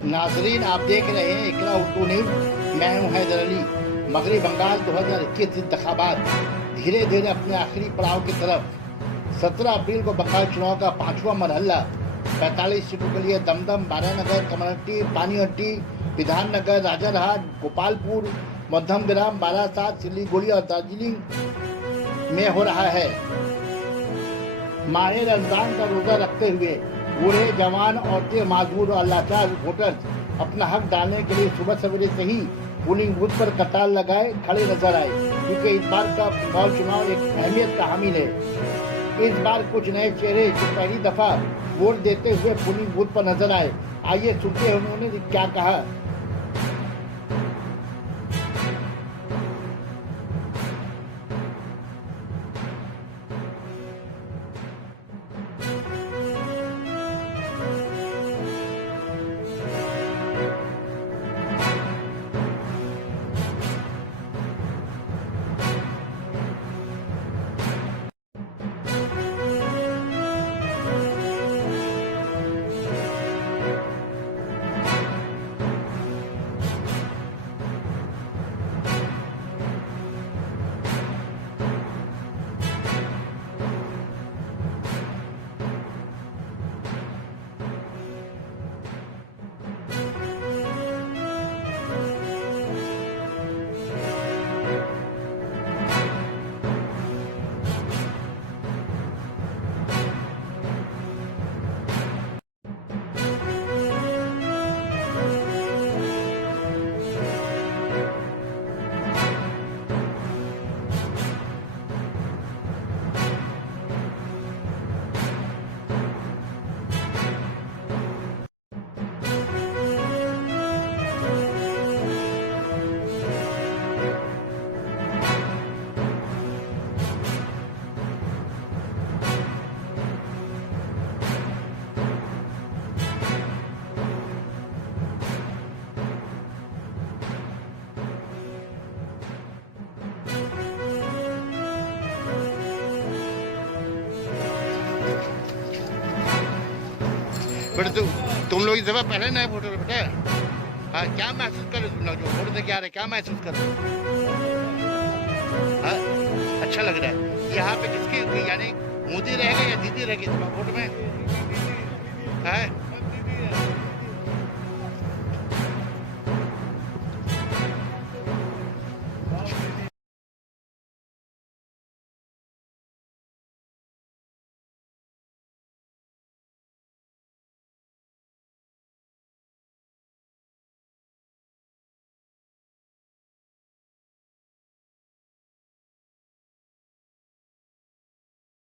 नाजरीन, आप देख रहे हैं इकरा उर्दू न्यूज। मैं हूं हैदर अली। मगरबी बंगाल 2021 इंतखाबात धीरे धीरे अपने आखिरी पड़ाव की तरफ। 17 अप्रैल को बंगाल चुनाव का 5वां मरहला 45 सीटों के लिए दमदम, बारानगर, कमलहट्टी, पानीहट्टी, विधाननगर, राजारहाट, गोपालपुर, मध्यमग्राम, बारासात, सिलीगुड़ी और दार्जिलिंग में हो रहा है। माह रमजान का रोजा रखते हुए बूढ़े, जवान, औरतें, मजदूर और लाचार वोटर्स अपना हक डालने के लिए सुबह सवेरे से ही पोलिंग बूथ पर कतार लगाए खड़े नजर आए, क्योंकि इस बार का बंगाल चुनाव एक अहमियत का हामिल है। इस बार कुछ नए चेहरे जो पहली दफा वोट देते हुए पोलिंग बूथ पर नजर आए। आइए सुनते हैं उन्होंने क्या कहा। बट तुम लोग इस दफा पहले नए वोटर बेटा। हाँ, क्या महसूस कर रहे तुम लोग जो वोट दे के आ रहे, क्या महसूस कर रहे? हाँ, अच्छा लग रहा है। यहाँ पे किसकी यानी मोदी रहेगा या दीदी रहेगी तुम्हारे वोट में? है